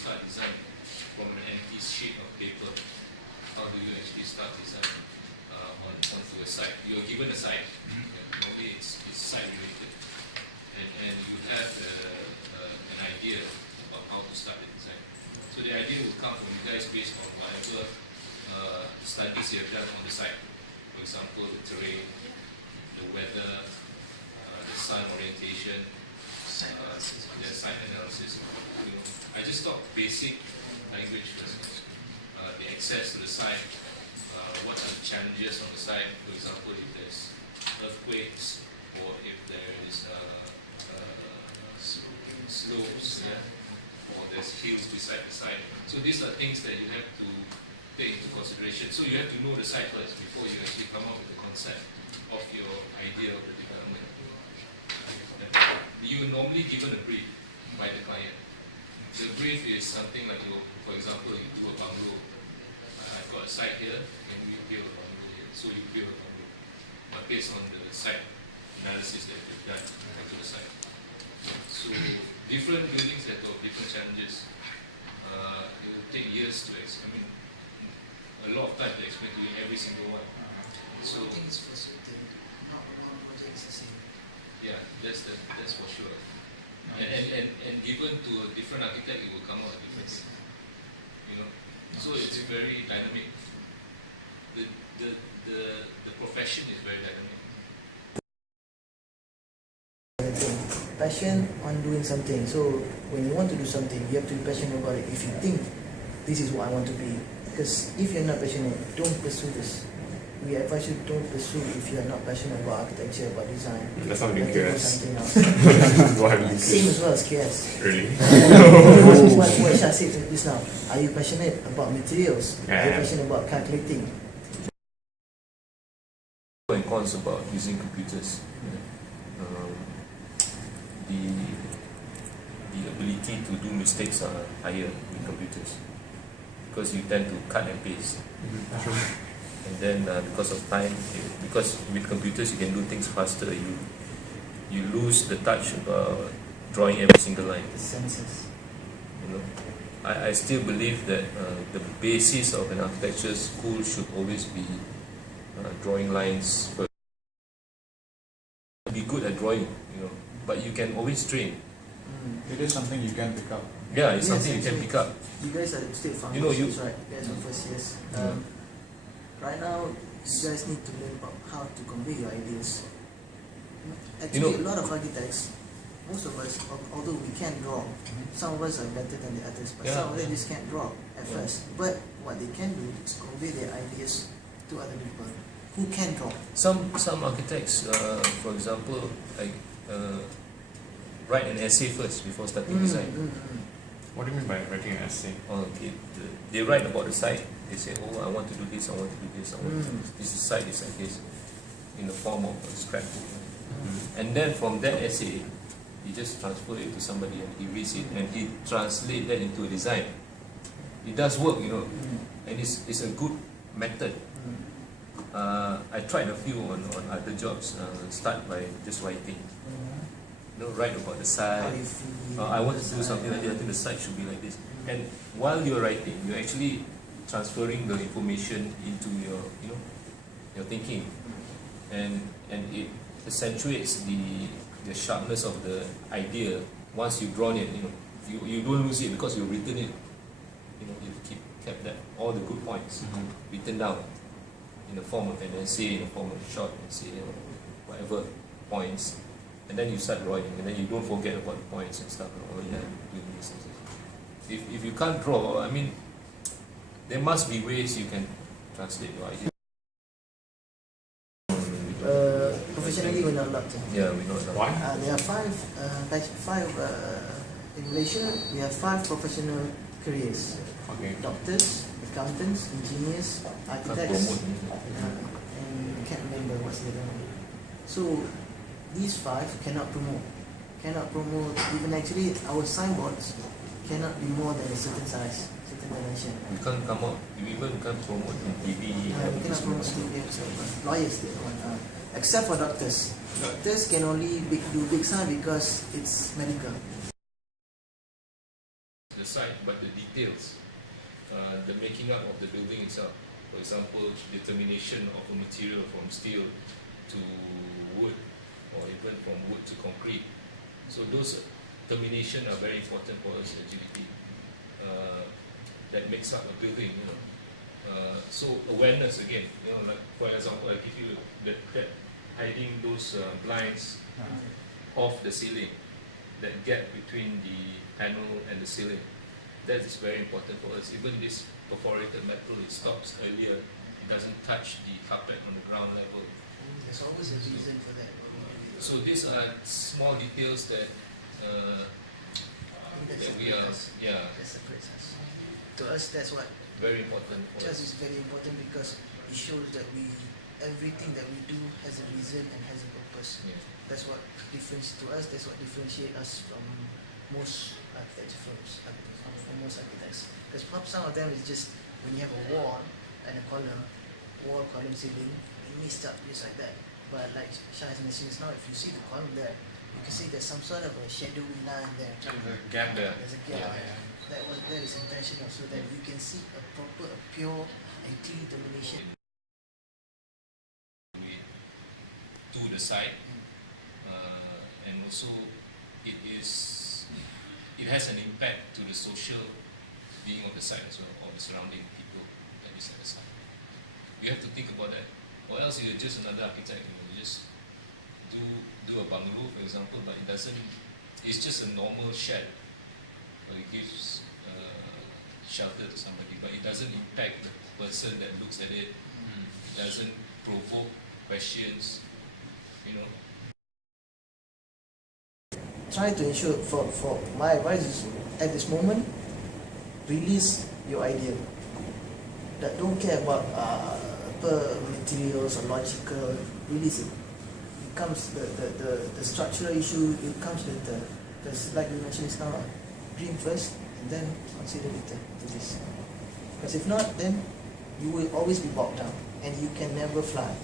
start design from an empty sheet of paper? How do you actually start design onto a site? You are given a site. Normally it's site related, and you have an idea about how to start the design. So the idea will come from you guys based on whatever studies you have done on the site. For example, the terrain, the weather, the sun orientation, the site analysis. I just talk basic language first. The access to the site, what are the challenges on the site. For example, if there's earthquakes or if there is slopes, or there's hills beside the site. So these are things that you have to take into consideration. So you have to know the site first before you actually come up with the concept of your idea of the development. You normally given a brief by the client. The brief is something like, for example, you do a bungalow. I've got a site here, and we build a bungalow here. So you build a bungalow, but based on the site analysis that you've done to the site. So different buildings that have different challenges. It will take years to explain. A lot of time to explain to you every single one. So things frustrating. Not all projects the same. Yeah, that's for sure. And given to a different architect, it will come out differently. So it's very dynamic. The profession is very dynamic. Passion on doing something. So when you want to do something, you have to be passionate about it. If you think this is what I want to be, because if you're not passionate, don't pursue this. We advise you don't pursue if you are not passionate about architecture, about design. That's not QS. Something else. Same as well as QS. Really? what Shah said just now. Are you passionate about materials? Are you passionate about calculating? And cons about using computers. The ability to do mistakes are higher with computers because you tend to cut and paste. And then because of time, because with computers you can do things faster, you lose the touch about drawing every single line. The senses. I still believe that the basis of an architecture school should always be drawing lines first. Be good at drawing, but you can always train. It is something you can pick up. Yeah, it's something you can pick up. You guys are still foundations, right? You guys are first years. Right now, you guys need to learn about how to convey your ideas. Actually, a lot of architects, most of us, although we can draw, some of us are better than the others, but some of them just can't draw at first. But what they can do is convey their ideas to other people who can draw. Some architects, for example, like write an essay first before starting design. What do you mean by writing an essay? Okay, they write about the site. They say, I want to do this, I want to do this, I want to do this. This site is like this, in the form of a scrapbook. And then from that essay, he just transfer it to somebody and he reads it and he translates that into a design. It does work, and it's a good method. I tried a few on other jobs. Start by just writing. Write about the site. I want to do something like this. I think the site should be like this. And while you're writing, you're actually transferring the information into your thinking, and it accentuates the sharpness of the idea. Once you've drawn it, you don't lose it because you've written it. You've kept that all the good points written down in the form of an essay, in the form of a short essay, whatever points. And then you start drawing, and then you don't forget about the points and stuff. If you can't draw, there must be ways you can translate your idea. Professionally, we're not allowed to. Yeah, we're not allowed. Why? There are five in Malaysia. We have 5 professional careers. Okay. Doctors, accountants, engineers, architects, and I can't remember what's the other one. So these 5 cannot promote. Even actually our signboards cannot be more than a certain size, certain dimension. We can't come out. We even can't promote in TV. We cannot promote TV episode. Lawyers, except for doctors. Doctors can only do big sign because it's medical. the site, but the details, the making up of the building itself. For example, determination of a material from steel to wood, or even from wood to concrete. So those termination are very important for us at GDP. That makes up a building, you know. So awareness again, you know, like for example, I give you that hiding those blinds off the ceiling, that gap between the panel and the ceiling. That is very important for us. Even this perforated metal, it stops earlier, it doesn't touch the carpet on the ground level. There's always a reason for that. So these are small details that we are, yeah, that separates us. To us, that's what very important for just us. is very important, because it shows that everything that we do has a reason and has a purpose. Yeah. That's what difference to us. That's what differentiates us from most architecture firms, from most architects. Because some of them is just when you have a wall and a column, wall, column, ceiling, it mixed up just like that. But like Shah has mentioned just now, if you see the column there, you can see there's some sort of a shadowy line there. There's a gap there. There's a gap Yeah. there. That is intentional, so that you can see a proper, a pure, and clean termination. To the site, and also it has an impact to the social being of the site as well, or the surrounding people that is at the site. We have to think about that, or else you're just another architect. You know, you just do a bungalow, for example, but it doesn't. It's just a normal shed, but it gives shelter to somebody, but it doesn't impact the person that looks at it. It doesn't provoke questions. You know. Try to ensure, for my advice is, at this moment, release your idea. That don't care about materials or logical, release it. It comes the structural issue, it comes with the like you mentioned just now, dream first and then consider later to this. Because if not, then you will always be bogged down and you can never fly.